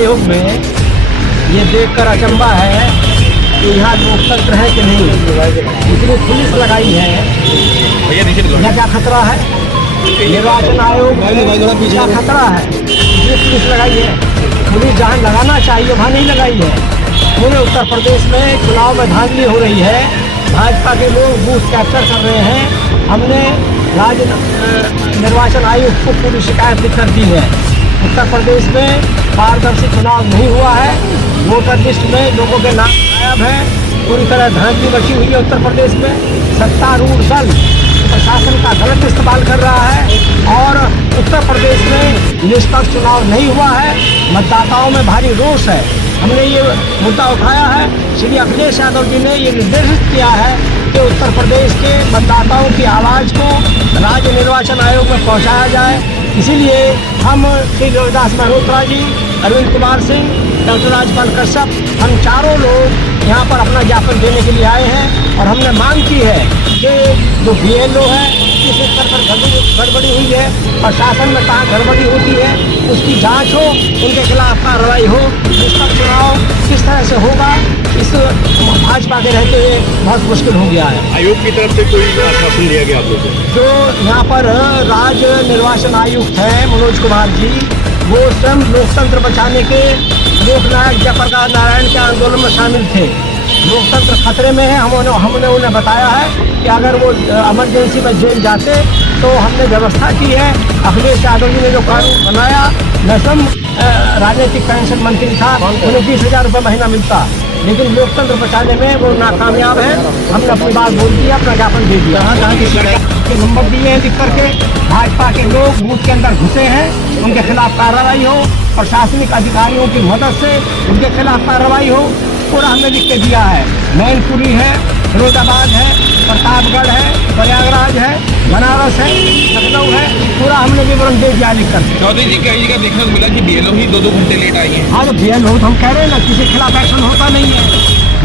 आयोग में ये देखकर अचंभा है कि यहाँ लोकतंत्र है कि नहीं। इतनी पुलिस लगाई है, यह क्या खतरा है? निर्वाचन आयोग क्या खतरा है? इतनी पुलिस लगाई है। पुलिस जहाँ लगाना चाहिए वहाँ नहीं लगाई है। पूरे उत्तर प्रदेश में चुनाव में धांधली हो रही है। भाजपा के लोग बूथ कैप्चर कर रहे हैं। हमने राज्य निर्वाचन आयोग को पूरी शिकायत लिख कर दी है। उत्तर प्रदेश में पारदर्शी चुनाव नहीं हुआ है। वोटर लिस्ट में लोगों के नाम गायब हैं। पूरी तरह धांधली मची हुई है उत्तर प्रदेश में। सत्तारूढ़ दल प्रशासन का गलत इस्तेमाल कर रहा है और उत्तर प्रदेश में निष्पक्ष चुनाव नहीं हुआ है। मतदाताओं में भारी रोष है। हमने ये मुद्दा उठाया है। श्री अखिलेश यादव जी ने ये निर्देशित किया है कि उत्तर प्रदेश के मतदाताओं की आवाज़ को राज्य निर्वाचन आयोग में पहुंचाया जाए। इसीलिए हम श्री रविदास मल्होत्रा जी, अरविंद कुमार सिंह, डॉक्टर राजपाल कश्यप, हम चारों लोग यहाँ पर अपना ज्ञापन देने के लिए आए हैं और हमने मांग की है कि जो BLO है किस स्तर पर गड़बड़ी हुई है, प्रशासन में कहाँ गड़बड़ी होती है, उसकी जांच हो, उनके खिलाफ कार्रवाई हो। निष्पक्ष चुनाव किस तरह से होगा, इस भाजपा के रहते हुए बहुत मुश्किल हो गया है। आयोग की तरफ से कोई आश्वासन दिया गया आप लोगों को? जो यहाँ पर राज्य निर्वाचन आयुक्त हैं मनोज कुमार जी, वो स्वयं लोकतंत्र बचाने के लोकनायक जयप्रकाश नारायण के आंदोलन में शामिल थे। लोकतंत्र खतरे में है। हमने उन्हें बताया है कि अगर वो इमरजेंसी में जेल जाते तो हमने व्यवस्था की है। अखिलेश यादव जी ने जो कानून बनाया, मैं स्वयं राजनीतिक पेंशन मंत्री था, उन्हें 20,000 रुपये महीना मिलता, लेकिन लोकतंत्र बचाने में वो नाकामयाब है। हमने अपनी बात बोल दिया, अपना ज्ञापन दे दिया। जहाँ की सरकार के नंबर दिए हैं लिख करके, भाजपा के लोग बूथ के अंदर घुसे हैं, उनके खिलाफ कार्रवाई हो, प्रशासनिक अधिकारियों की मदद से उनके खिलाफ कार्रवाई हो, पूरा हमने लिख के दिया है। मैनपुरी है, फिरोजाबाद है, प्रतापगढ़ है, प्रयागराज है, बनारस है, लखनऊ है, पूरा हमने विवरण दे दिया लिख करके। चौधरी जी कई जगह देखने को मिला कि BLO ही 2-2 घंटे लेट आई है। हाँ, तो BLO तो हम कह रहे हैं ना, किसी के खिलाफ एक्शन होता नहीं है।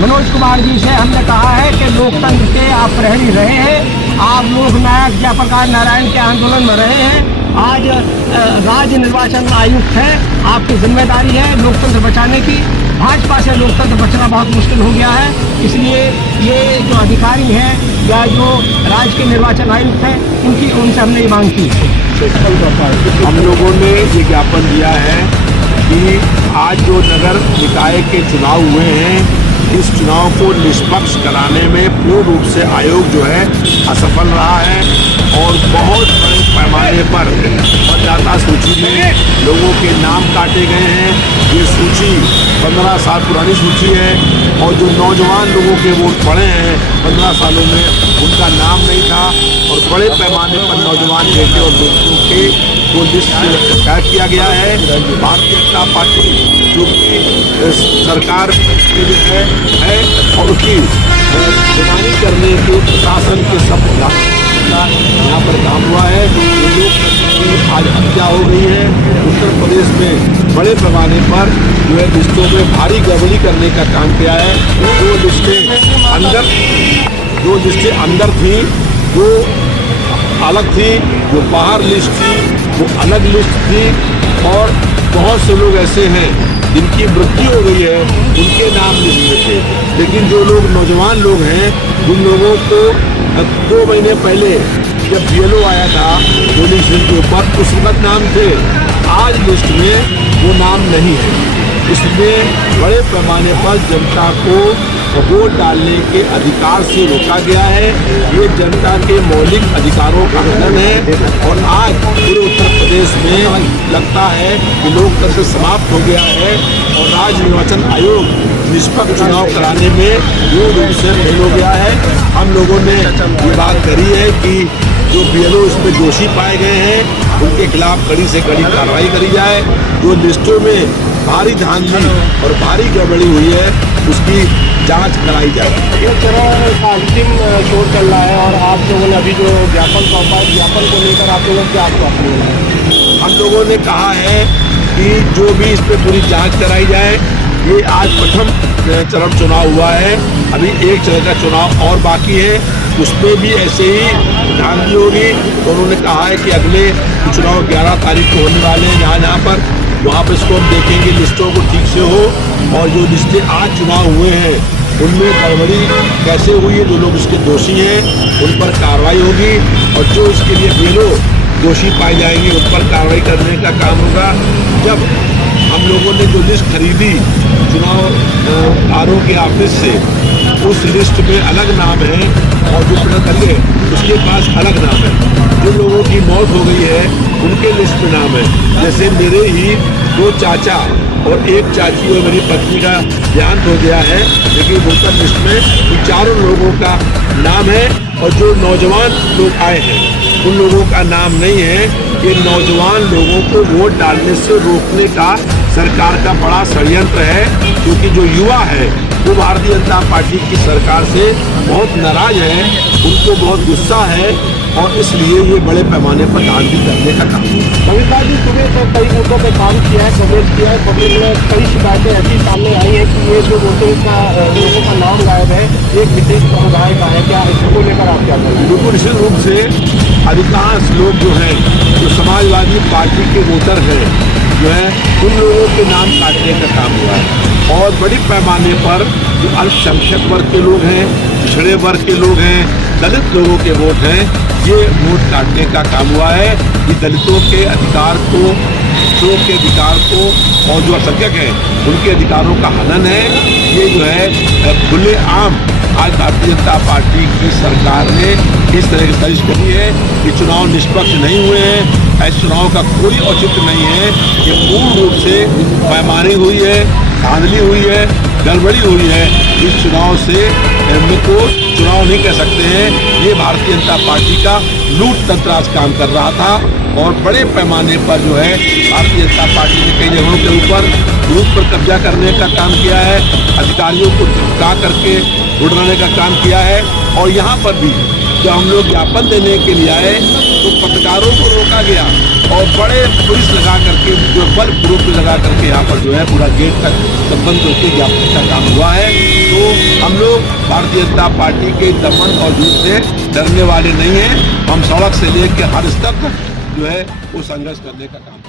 मनोज कुमार जी से हमने कहा है कि लोकतंत्र के आप प्रहरी रहे हैं, आप लोकनायक जयप्रकाश नारायण के आंदोलन में रहे हैं। आज राज्य निर्वाचन आयुक्त है, आपकी जिम्मेदारी है लोकतंत्र बचाने की। भाजपा से लोकतंत्र बचना बहुत मुश्किल हो गया है। इसलिए ये जो अधिकारी हैं या जो राज्य के निर्वाचन आयुक्त हैं, उनसे हमने ये मांग की। हम लोगों ने ये ज्ञापन दिया है कि आज जो नगर निकाय के चुनाव हुए हैं, इस चुनाव को निष्पक्ष कराने में पूर्ण रूप से आयोग जो है असफल रहा है और बहुत बड़े पैमाने पर मतदाता सूची में लोगों के नाम काटे गए हैं। ये सूची 15 साल पुरानी सूची है और जो नौजवान लोगों के वोट पड़े हैं 15 सालों में, उनका नाम नहीं था और बड़े पैमाने पर नौजवान बेटे और बेटियों के वो लिस्ट तैयार किया गया है। भारतीय जनता पार्टी जो कि सरकार है और उसकी निगरानी करने के प्रशासन के सब यहाँ पर काम हुआ है। लोकतंत्र की आज हत्या हो गई है। उत्तर प्रदेश में बड़े पैमाने पर जो है लिस्टों में भारी गड़बड़ी करने का काम किया है। जो लिस्टें अंदर थी वो अलग थी, जो बाहर लिस्ट थी वो अलग लिस्ट थी और बहुत से लोग ऐसे हैं जिनकी मृत्यु हो गई है, उनके नाम लिस्ट में थे। लेकिन जो लोग नौजवान लोग हैं, जिन लोगों को 2 महीने पहले जब BLO आया था पोलिंग लिस्ट के ऊपर, उस वक्त नाम थे, आज लिस्ट में वो नाम नहीं है। इसमें बड़े पैमाने पर जनता को वोट डालने के अधिकार से रोका गया है। ये जनता के मौलिक अधिकारों का हनन है और आज पूरे उत्तर प्रदेश में लगता है कि लोकतंत्र समाप्त हो गया है और राज्य निर्वाचन आयोग निष्पक्ष चुनाव कराने में पूर्ण रूप से फेल हो गया है। हम लोगों ने ये बात करी है कि जो BLO इसमें दोषी पाए गए हैं उनके खिलाफ कड़ी से कड़ी कार्रवाई करी जाए। जो लिस्टों में भारी धांधली और भारी गड़बड़ी हुई है उसकी जांच कराई जाए। ये चुनाव का अंतिम शोर चल रहा है और आप लोगों ने अभी जो ज्ञापन सौंपा है, ज्ञापन को लेकर आप लोगों क्या आश्वासन मिला है? हम लोगों ने कहा है कि जो भी इस पर पूरी जांच कराई जाए। ये आज प्रथम चरण चुनाव हुआ है, अभी एक चरण का चुनाव और बाकी है, उसमें भी ऐसे ही धांधली होगी। तो उन्होंने कहा है कि अगले चुनाव 11 तारीख को होने वाले हैं, जहाँ पर वहाँ पर इसको हम देखेंगे लिस्टों को ठीक से हो, और जो लिस्टें आज चुनाव हुए हैं उनमें गड़बड़ी कैसे हुई है, जो लोग इसके दोषी हैं उन पर कार्रवाई होगी, और जो इसके लिए बेलो दोषी पाए जाएंगे उन पर कार्रवाई करने का काम होगा। जब हम लोगों ने जो लिस्ट खरीदी चुनाव आरोप के ऑफिस से, उस लिस्ट में अलग नाम है और जो प्रखंड है उसके पास अलग नाम है। जो लोगों की मौत हो गई है उनके लिस्ट में नाम है, जैसे मेरे ही 2 चाचा और 1 चाची और मेरी पत्नी का देहांत हो गया है, लेकिन वोटर लिस्ट में इन चारों लोगों का नाम है। और जो नौजवान लोग आए हैं उन लोगों का नाम नहीं है। कि नौजवान लोगों को वोट डालने से रोकने का सरकार का बड़ा षड्यंत्र है, क्योंकि जो युवा है वो भारतीय जनता पार्टी की सरकार से बहुत नाराज है, उनको बहुत गुस्सा है, और इसलिए ये बड़े पैमाने पर धांधली करने का काम है। कविता जी, सुबह से कई मुद्दों पर काम किया है, कवरेज किया है, पब्लिक में कई शिकायतें ऐसी सामने आई हैं कि ये जो वोटिंग का लोगों का नाम गायब है एक विशेष समुदाय का है, क्या इसको लेकर आप क्या करेंगे? बिल्कुल निश्चित रूप से अधिकांश लोग जो हैं, जो समाजवादी पार्टी के वोटर हैं, जो है उन लोगों के नाम काटने का काम हुआ है, और बड़ी पैमाने पर जो अल्पसंख्यक वर्ग के लोग हैं, पिछड़े वर्ग के लोग हैं, दलित लोगों के वोट हैं, ये वोट काटने का काम हुआ है। ये दलितों के अधिकार को, पिछड़ों के अधिकार को, और जो अल्पसंख्यक हैं उनके अधिकारों का हनन है। ये जो है खुले आम आज भारतीय जनता पार्टी की सरकार ने इस तरह की साजिश करी है कि चुनाव निष्पक्ष नहीं हुए हैं, ऐसे चुनाव का कोई औचित्य नहीं है। ये पूर्ण रूप से पैमानी हुई है, धांधली हुई है, गड़बड़ी हुई है। इस चुनाव से को चुनाव नहीं कह सकते हैं। ये भारतीय जनता पार्टी का लूट तंत्र आज काम कर रहा था, और बड़े पैमाने पर जो है भारतीय जनता पार्टी ने कई जगहों के ऊपर बूथ पर कब्जा करने का काम किया है, अधिकारियों को धमका करके उड़ाने का काम किया है। और यहाँ पर भी जब हम लोग ज्ञापन देने के लिए आए तो पत्रकारों को रोका गया, और बड़े पुलिस लगा करके, जो बल ग्रुप लगा करके यहाँ पर जो है पूरा गेट तक बंद होकर ज्ञापन का काम हुआ है। तो हम लोग भारतीय जनता पार्टी के दमन और झूठ से डरने वाले नहीं हैं। हम सड़क से लेकर हर स्तर तक जो है वो संघर्ष करने का काम